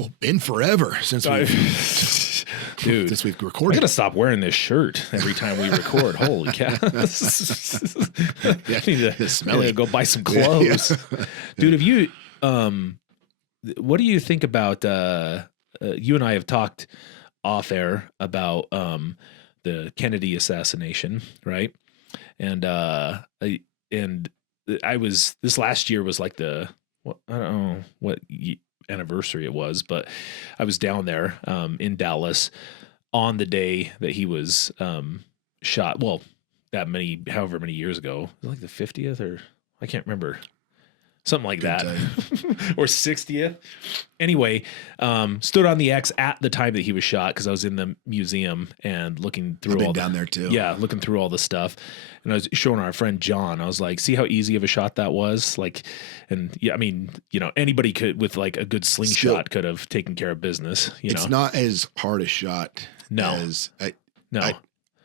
Well, been forever since dude, since we've I recorded. gotta stop wearing this shirt every time we record. Holy cow! I need to smelly. go buy some clothes, dude. Have you? What do you think about? You and I have talked off air about the Kennedy assassination, right? And I was this last year was like I don't know what anniversary it was, but I was down there in Dallas on the day that he was shot. Well, however many years ago, like the 50th or I can't remember. Something like that. Or 60th. Anyway, stood on the X at the time that he was shot because I was in the museum and looking through all down there too. Yeah, looking through all the stuff. And I was showing our friend John. I was like, see how easy of a shot that was? Like, and yeah, I mean, anybody could with like a good slingshot could have taken care of business. It's not as hard a shot as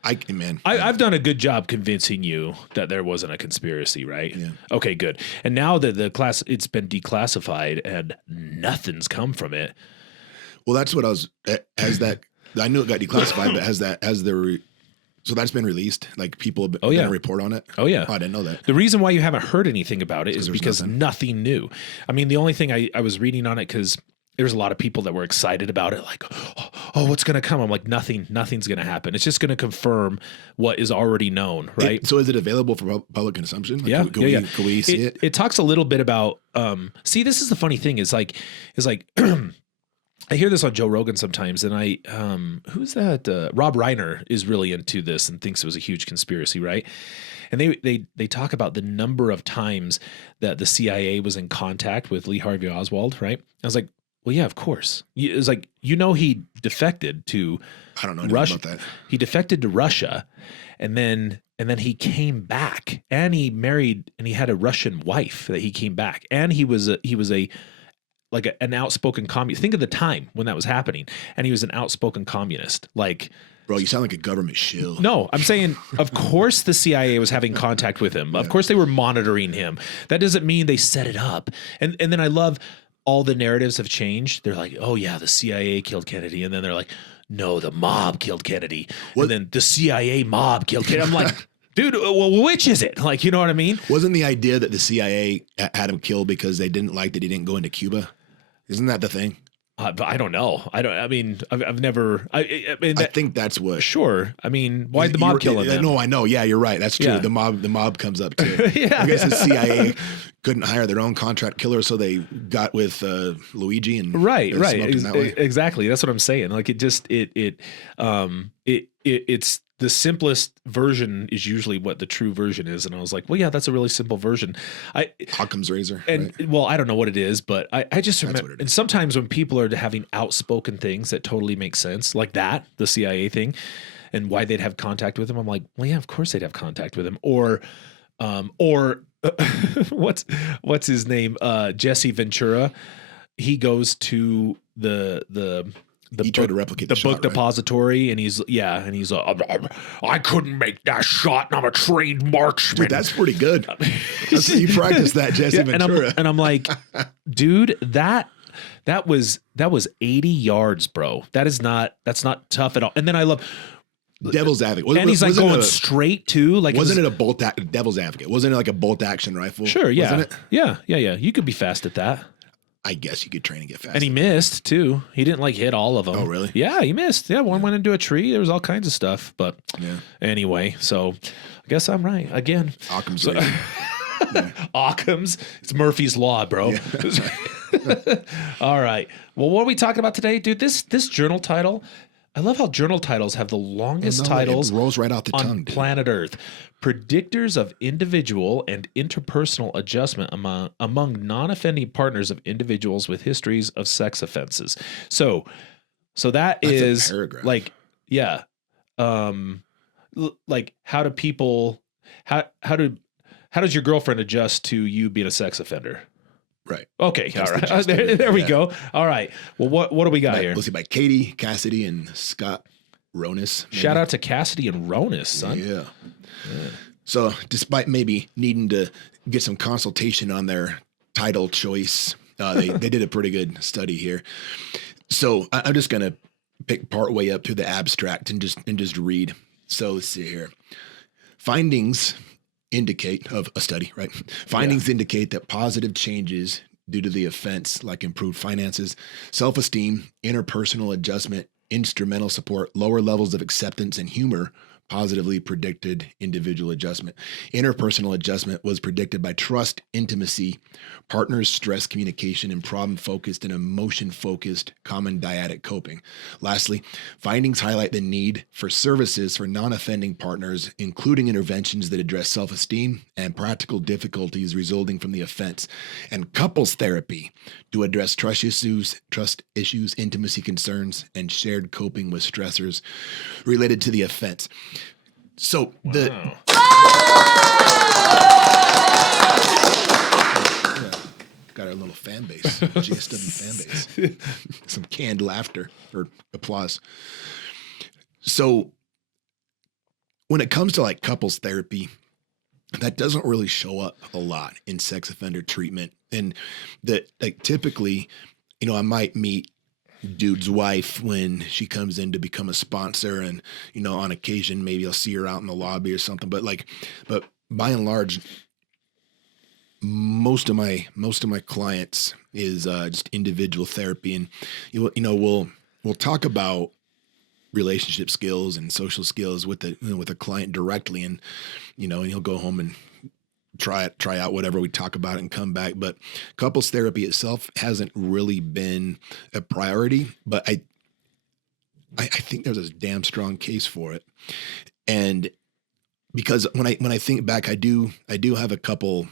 I've done a good job convincing you that there wasn't a conspiracy, right? Yeah. Okay, good. And now that it's been declassified and nothing's come from it. Well, that's what I knew it got declassified, but so that's been released? Like people have been a report on it? Oh, yeah. Oh, I didn't know that. The reson why you haven't heard anything about it is because nothing new. I mean, the only thing I was reading on it because there's a lot of people that were excited about it, like, oh, what's going to come? I'm like, nothing's going to happen. It's just going to confirm what is already known, right? So is it available for public consumption? Like, yeah, Can we see it? It talks a little bit about, see, this is the funny thing is like, I hear this on Joe Rogan sometimes, and who's that? Rob Reiner is really into this and thinks it was a huge conspiracy, right? And they talk about the number of times that the CIA was in contact with Lee Harvey Oswald, right? I was like, well, yeah, of course. It's like, he defected to I don't know Russia. About that. He defected to Russia, and then he came back, and he married, and he had a Russian wife that he came back, and he was an outspoken communist. Think of the time when that was happening, and he was an outspoken communist. Like, bro, you sound like a government shill. No, I'm saying, of course the CIA was having contact with him. Of course they were monitoring him. That doesn't mean they set it up. And then I love all the narratives have changed. They're like, oh yeah, the CIA killed Kennedy. And then they're like, no, the mob killed Kennedy. And then the CIA mob killed Kennedy. I'm like, dude, well, which is it? Like, you know what I mean? Wasn't the idea that the CIA had him killed because they didn't like that he didn't go into Cuba? Isn't that the thing? I don't know. I've never. I think that's what. Sure. I mean, why'd the mob kill him? No, I know. Yeah, you're right. That's true. Yeah. The mob comes up too. Yeah. I guess the CIA couldn't hire their own contract killer, so they got with Luigi and right. Exactly. That's what I'm saying. Like it's the simplest version is usually what the true version is. And I was like, well, yeah, that's a really simple version. Occam's razor. And right? Well, I don't know what it is, but I just remember. And sometimes when people are having outspoken things that totally make sense, like that, the CIA thing, and why they'd have contact with him, I'm like, well, yeah, of course they'd have contact with him. Or what's his name? Jesse Ventura. He goes to the he tried to replicate the shot, book depository, and he's I couldn't make that shot, and I'm a trained marksman. Dude, that's pretty good. You practiced that, Jesse Ventura. And I'm like, dude, that was 80 yards, bro. That's not tough at all. And then I love Devil's Advocate. And he's like going straight to like. Wasn't it a Devil's Advocate? Wasn't it like a bolt action rifle? Sure, yeah. Wasn't it? Yeah. You could be fast at that. I guess you could train and get fast. And he missed too. He didn't like hit all of them. Oh, really? Yeah, he missed. Yeah, one went into a tree. There was all kinds of stuff. But anyway, so I guess I'm right again. Occam's Occam's. It's Murphy's Law, bro. Yeah. All right. Well, what are we talking about today, dude? This journal title. I love how journal titles have the longest titles. It rolls right off the tongue, on planet Earth. Predictors of individual and interpersonal adjustment among non-offending partners of individuals with histories of sex offenses. So that's is like, yeah. Like how does your girlfriend adjust to you being a sex offender? Right. Okay. All right. There we go. All right. Well, what do we got here? Let's see, by Katie, Cassidy, and Scott Ronis. Maybe. Shout out to Cassidy and Ronis, son. Yeah. So despite maybe needing to get some consultation on their title choice, They did a pretty good study here. So I'm just gonna pick part way up through the abstract and just read. So let's see here. Findings indicate of a study, right? Findings indicate that positive changes due to the offense, like improved finances, self-esteem, interpersonal adjustment, instrumental support, lower levels of acceptance, and humor positively predicted individual adjustment. Interpersonal adjustment was predicted by trust, intimacy, partners, stress communication, and problem-focused and emotion-focused common dyadic coping. Lastly, findings highlight the need for services for non-offending partners, including interventions that address self-esteem and practical difficulties resulting from the offense, and couples therapy to address trust issues, intimacy concerns, and shared coping with stressors related to the offense. So got our little fan base, GSW fan base, some canned laughter or applause. So when it comes to like couples therapy, that doesn't really show up a lot in sex offender treatment. And that like typically, I might meet dude's wife when she comes in to become a sponsor, and on occasion maybe I'll see her out in the lobby or something, but by and large most of my clients is just individual therapy. And we'll talk about relationship skills and social skills with the client directly, and and he'll go home and try out whatever we talk about and come back. But couples therapy itself hasn't really been a priority, but I think there's a damn strong case for it. And because when I think back, I do have a couple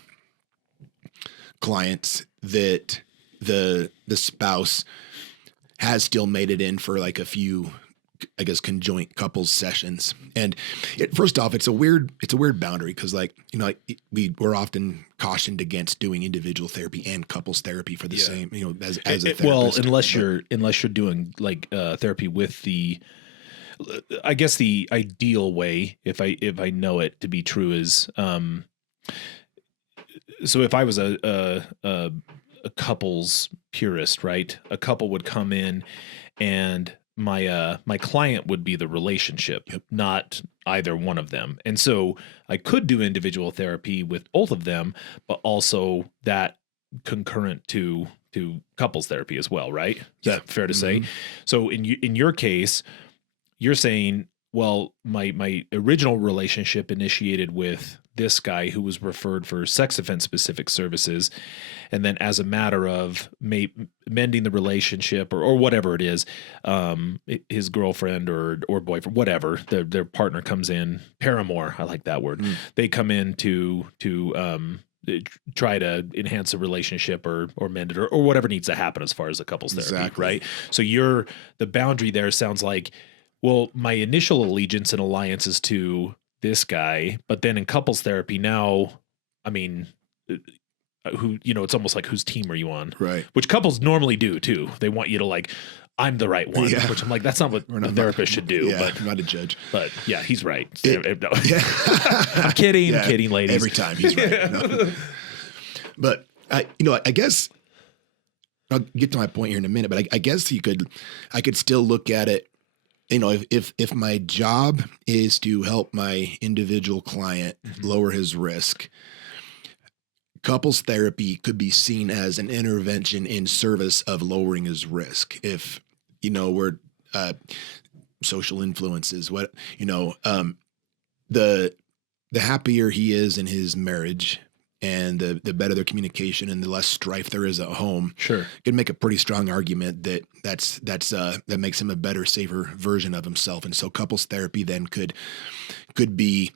clients that the spouse has still made it in for like a few, I guess, conjoint couples sessions. And first off, it's a weird boundary because we're often cautioned against doing individual therapy and couples therapy for the same, as a therapist. Well, unless you're doing like therapy with the, I guess the ideal way, if I know it to be true, is so if I was a couples purist, right? A couple would come in and my client would be the relationship, not either one of them. And so I could do individual therapy with both of them, but also that concurrent to couples therapy as well, right? Is that fair to say? So in your case, you're saying, well, my original relationship initiated with this guy who was referred for sex offense specific services. And then as a matter of mending the relationship or whatever it is, his girlfriend or boyfriend, whatever, their partner comes in, paramour, I like that word. They come in to try to enhance the relationship or mend it or whatever needs to happen as far as the couples therapy, right? So the boundary there sounds like, well, my initial allegiance and alliance is to this guy, but then in couples therapy now, I mean, it's almost like whose team are you on? Right. Which couples normally do too. They want you to I'm the right one, which I'm like, that's not what a therapist should do. But I'm not a judge. But yeah, he's right. I'm kidding. I'm kidding, ladies. Every time he's right. No. But I guess I'll get to my point here in a minute, but I guess I could still look at it. If my job is to help my individual client lower his risk, couples therapy could be seen as an intervention in service of lowering his risk. If, we're social influences, the happier he is in his marriage and the better their communication and the less strife there is at home. Sure. Could make a pretty strong argument that that makes him a better, safer version of himself. And so couples therapy then could be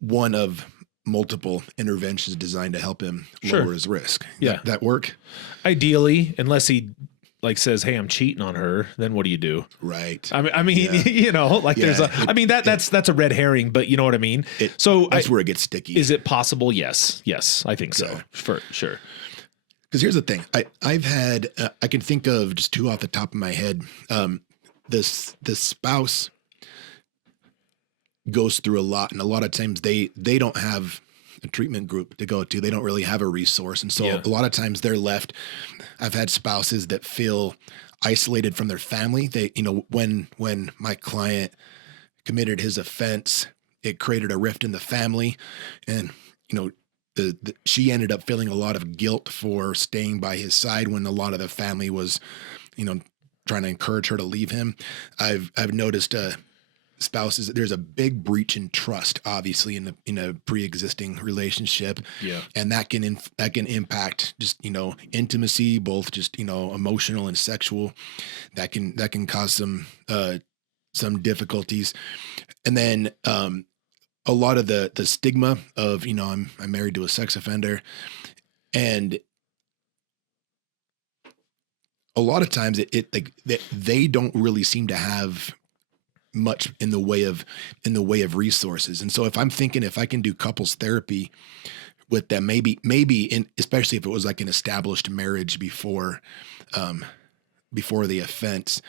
one of multiple interventions designed to help him lower his risk. Yeah. That work? Ideally, unless he says, "Hey, I'm cheating on her," then what do you do? Right. I mean, there's that's a red herring, but you know what I mean? That's where it gets sticky. Is it possible? Yes, I think so. For sure. Because here's the thing. I've had, I can think of just two off the top of my head. The spouse goes through a lot, and a lot of times they don't have a treatment group to go to. They don't really have a resource. And so Yeah. a lot of times they're left. I've had spouses that feel isolated from their family. They, when my client committed his offense, it created a rift in the family. And, she ended up feeling a lot of guilt for staying by his side when a lot of the family was, trying to encourage her to leave him. I've noticed, spouses, there's a big breach in trust, obviously in a pre-existing relationship. Yeah. And that can impact just, intimacy, both just, emotional and sexual. That can cause some difficulties. And then, a lot of the stigma of, I'm married to a sex offender, and a lot of times they don't really seem to have much in the way of resources. And so if I'm thinking, if I can do couples therapy with them, maybe especially if it was like an established marriage before the offense,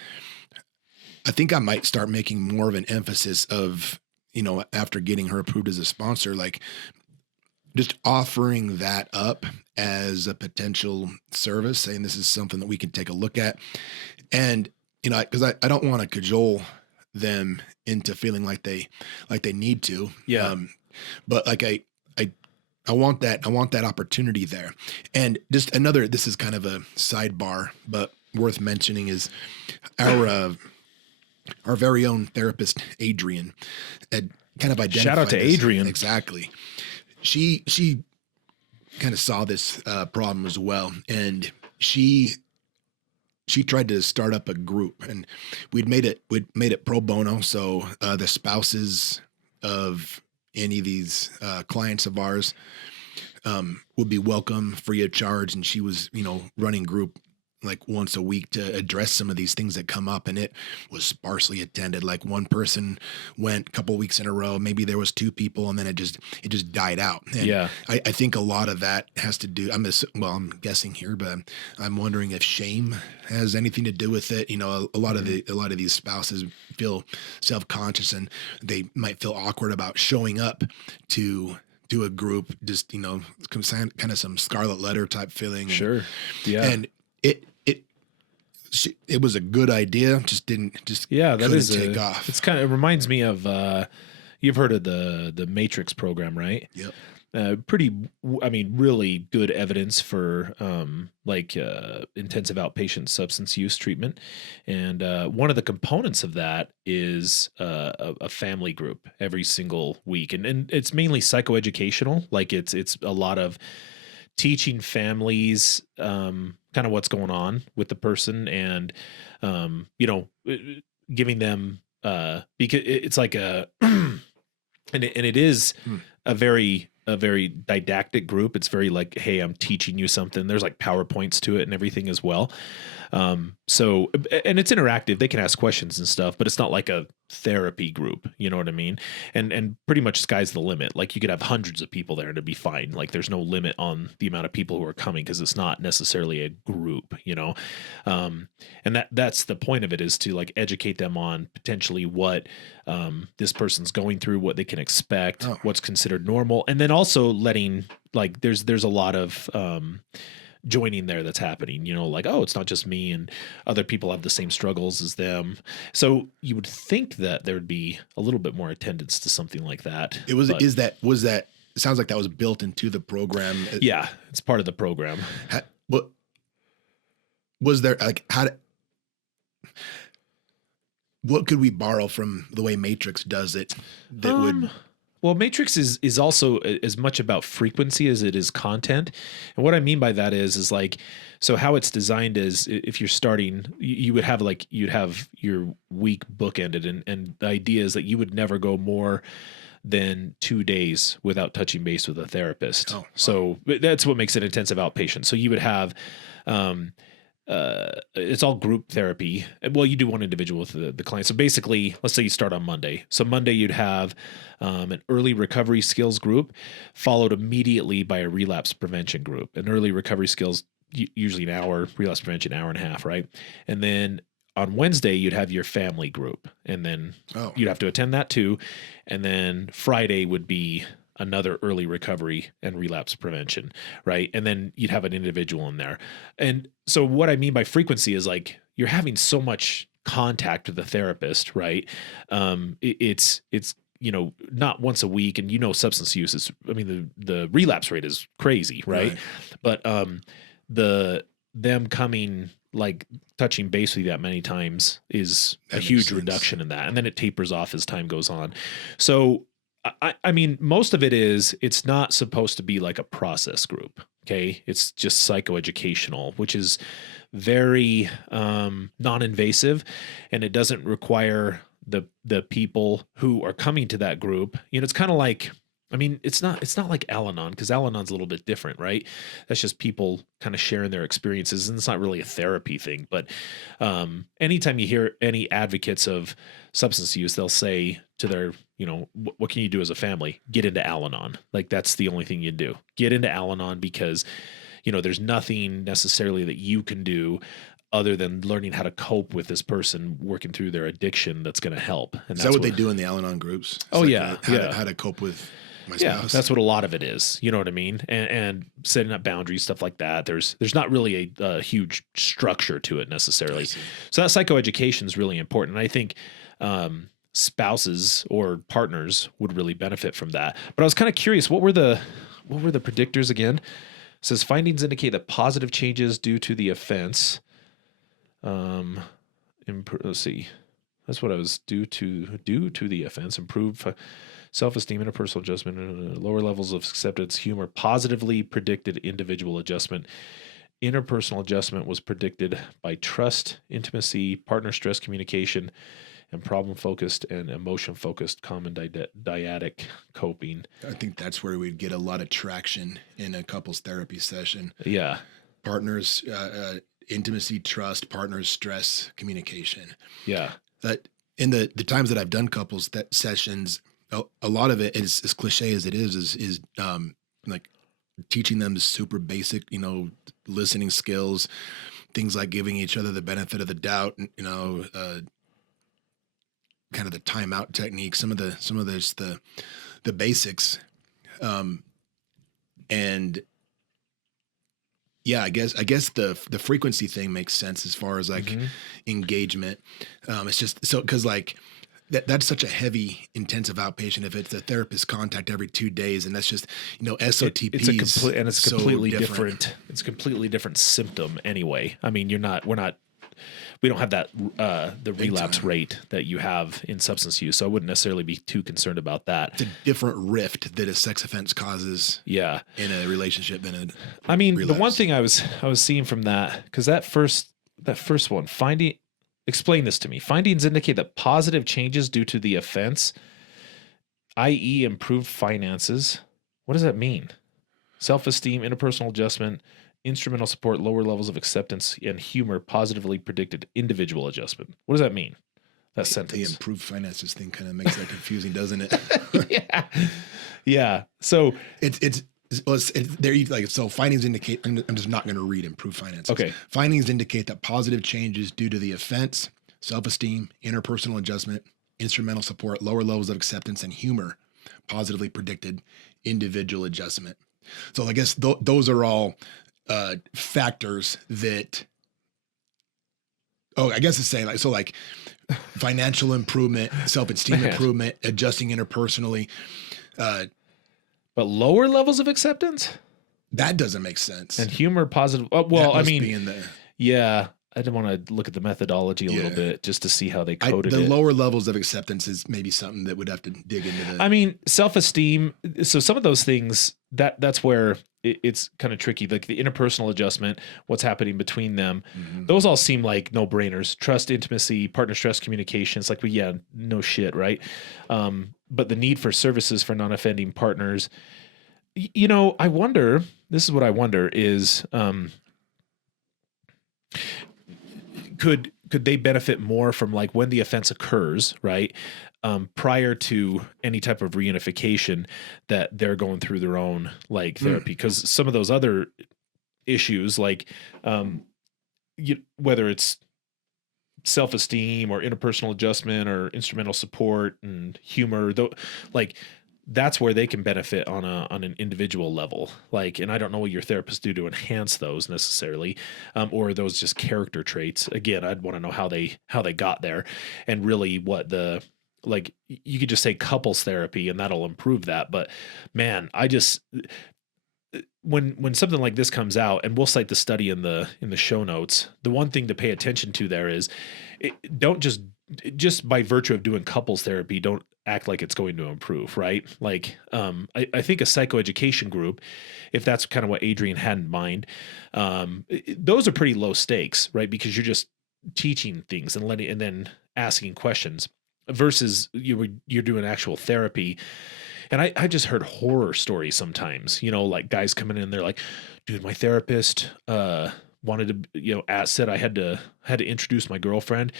I think I might start making more of an emphasis of, after getting her approved as a sponsor, like just offering that up as a potential service, saying this is something that we can take a look at. And, because I don't want to cajole them into feeling like they need to. Yeah. But like I want that opportunity there. And just this is kind of a sidebar, but worth mentioning is our very own therapist, Adrian, had kind of identified. Shout out to this. Adrian. Exactly. She kind of saw this problem as well. And she tried to start up a group, and we'd made it pro bono. So the spouses of any of these clients of ours would be welcome, free of charge. And she was, running group like once a week to address some of these things that come up, and it was sparsely attended. Like one person went a couple weeks in a row, maybe there was two people, and then it just died out. And Yeah. I think a lot of that has to do, I'm guessing here, but I'm wondering if shame has anything to do with it. A lot of these spouses feel self-conscious, and they might feel awkward about showing up to a group, just, kind of some scarlet letter type feeling. Sure. Yeah. And it was a good idea, just couldn't take off. It's it reminds me of you've heard of the Matrix program, right? Yep. Really good evidence for intensive outpatient substance use treatment, and one of the components of that is a family group every single week, and it's mainly psychoeducational. Like it's a lot of teaching families kind of what's going on with the person, and giving them because it's like a and it is a very didactic group. It's very like, hey, I'm teaching you something. There's like PowerPoints to it and everything as well. So, and it's interactive. They can ask questions and stuff, but it's not like a therapy group. You know what I mean? And pretty much sky's the limit. Like you could have hundreds of people there and it'd be fine. Like there's no limit on the amount of people who are coming because it's not necessarily a group, and that's the point of it, is to like educate them on potentially what this person's going through, what they can expect, what's considered normal. And then also letting, like, there's a lot of joining there that's happening, like, oh, it's not just me, and other people have the same struggles as them. So you would think that there would be a little bit more attendance to something like that. It sounds like that was built into the program. Yeah, it's part of the program. What was there, like, what could we borrow from the way Matrix does it that would... Well, Matrix is also as much about frequency as it is content. And what I mean by that is like, so how it's designed is, if you're starting, you'd have your week bookended, and the idea is that you would never go more than 2 days without touching base with a therapist. Oh, wow. So that's what makes it intensive outpatient. So you would have, it's all group therapy. Well, you do one individual with the client. So basically, let's say you start on Monday. So Monday you'd have an early recovery skills group, followed immediately by a relapse prevention group. An early recovery skills, usually an hour, relapse prevention, hour and a half, right? And then on Wednesday, you'd have your family group, and then you'd have to attend that too. And then Friday would be another early recovery and relapse prevention, right? And then you'd have an individual in there. And so what I mean by frequency is like you're having so much contact with the therapist, right? It's not once a week, and substance use is, I mean, the relapse rate is crazy, right? But them coming, like touching base with you that many times is a huge reduction in that. And then it tapers off as time goes on. So I mean, most of it's not supposed to be like a process group. Okay. It's just psychoeducational, which is very non-invasive, and it doesn't require the people who are coming to that group. It's kind of like, I mean, it's not like Al-Anon, because Al-Anon's a little bit different, right? That's just people kind of sharing their experiences, and it's not really a therapy thing. But anytime you hear any advocates of substance use, they'll say to their, what can you do as a family? Get into Al-Anon. Like, that's the only thing you do. Get into Al-Anon, because, there's nothing necessarily that you can do other than learning how to cope with this person working through their addiction that's going to help. And is that what they do in the Al-Anon groups? It's oh, like yeah. How to cope with my spouse. That's what a lot of it is. You know what I mean? And setting up boundaries, stuff like that. There's not really a huge structure to it necessarily. So that psychoeducation is really important. And I think spouses or partners would really benefit from that. But I was kind of curious, what were the predictors again? It says findings indicate that positive changes due to the offense. Let's see. That's what I was due to the offense. Improve self-esteem, interpersonal adjustment, lower levels of acceptance, humor, positively predicted individual adjustment. Interpersonal adjustment was predicted by trust, intimacy, partner stress communication, and problem-focused and emotion-focused common dyadic coping. I think that's where we'd get a lot of traction in a couples therapy session. Yeah. Partners, intimacy, trust, partners, stress, communication. Yeah. That in the times that I've done couples sessions, a lot of it is, as cliche as it is like teaching them the super basic, listening skills, things like giving each other the benefit of the doubt, kind of the timeout technique, some of the basics. And yeah, I guess the frequency thing makes sense as far as like engagement. It's just so, cause like that's such a heavy intensive outpatient. If it's a therapist contact every 2 days, and that's just, SOTP. It's completely different. It's a completely different symptom anyway. I mean, we don't have that, the relapse rate that you have in substance use. So I wouldn't necessarily be too concerned about that. It's a different rift that a sex offense causes in a relationship than a relapse. The one thing I was seeing from that, because that first one, explain this to me. Findings indicate that positive changes due to the offense, i.e. improved finances. What does that mean? Self-esteem, interpersonal adjustment, instrumental support, lower levels of acceptance, and humor positively predicted individual adjustment. What does that mean? That sentence. The improved finances thing kind of makes that confusing, doesn't it? Yeah. So so findings indicate. I'm just not going to read improved finances. Okay. Findings indicate that positive changes due to the offense, self-esteem, interpersonal adjustment, instrumental support, lower levels of acceptance, and humor positively predicted individual adjustment. So I guess those are all factors that, I guess it's saying like financial improvement, self-esteem improvement, adjusting interpersonally. But lower levels of acceptance? That doesn't make sense. And humor positive. Well, I mean, yeah, I didn't want to look at the methodology a little bit just to see how they coded it. The lower levels of acceptance is maybe something that would have to dig into. I mean, self-esteem. So some of those things, that's where it's kind of tricky. Like the interpersonal adjustment, what's happening between them. Mm-hmm. Those all seem like no-brainers. Trust, intimacy, partner stress communication. It's like, no shit, right? But the need for services for non-offending partners, I wonder, this is what I wonder is, could they benefit more from like when the offense occurs, right? Prior to any type of reunification, that they're going through their own like therapy. Because some of those other issues, like whether it's self-esteem or interpersonal adjustment or instrumental support and humor, though, like that's where they can benefit on an individual level. Like, and I don't know what your therapists do to enhance those necessarily, or are those just character traits. Again, I'd want to know how they got there, and really what the, like, you could just say couples therapy and that'll improve that. But man, I just, when something like this comes out, and we'll cite the study in the show notes, the one thing to pay attention to there is, don't just by virtue of doing couples therapy, don't act like it's going to improve, right? Like, I think a psychoeducation group, if that's kind of what Adrian had in mind, those are pretty low stakes, right? Because you're just teaching things and then asking questions, versus you're doing actual therapy. And I just heard horror stories sometimes, like guys coming in, they're like, dude, my therapist, wanted to, said I had to introduce my girlfriend,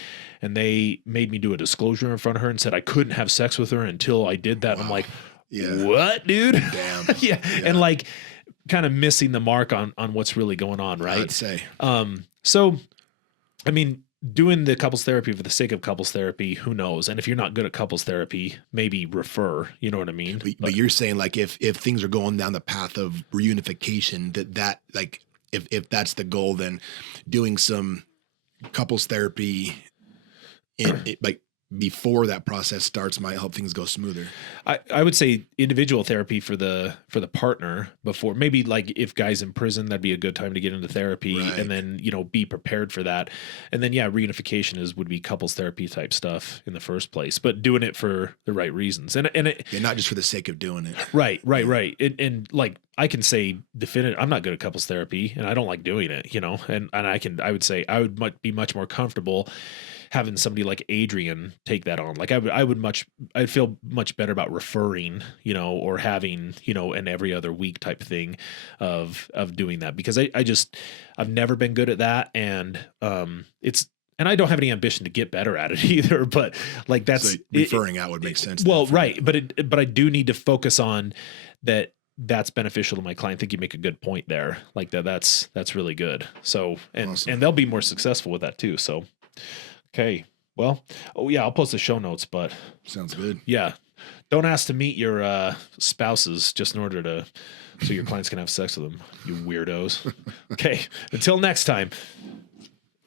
and they made me do a disclosure in front of her and said I couldn't have sex with her until I did that. Wow. I'm like, what, dude? Damn. Yeah. And like kind of missing the mark on what's really going on. Right. I'd say. So, I mean, doing the couples therapy for the sake of couples therapy, who knows? And if you're not good at couples therapy, maybe refer, you know what I mean? But you're saying, like, if things are going down the path of reunification, that like, if that's the goal, then doing some couples therapy like before that process starts might help things go smoother. I would say individual therapy for the partner before, maybe like if guys in prison, that'd be a good time to get into therapy, right. And then, be prepared for that. And then, reunification would be couples therapy type stuff in the first place, but doing it for the right reasons. And not just for the sake of doing it. Right. And like, I can say definitive, I'm not good at couples therapy and I don't like doing it, and I would say I would be much more comfortable having somebody like Adrian take that on. Like I'd feel much better about referring, or having, an every other week type thing of doing that, because I've never been good at that. And and I don't have any ambition to get better at it either, but like that's so referring out would make sense. Well, right. But I do need to focus on that. That's beneficial to my client. I think you make a good point there. Like that's really good. So, awesome. And they'll be more successful with that too. So, okay. Well, I'll post the show notes, but sounds good. Yeah. Don't ask to meet your spouses just in order so your clients can have sex with them, you weirdos. Okay. Until next time.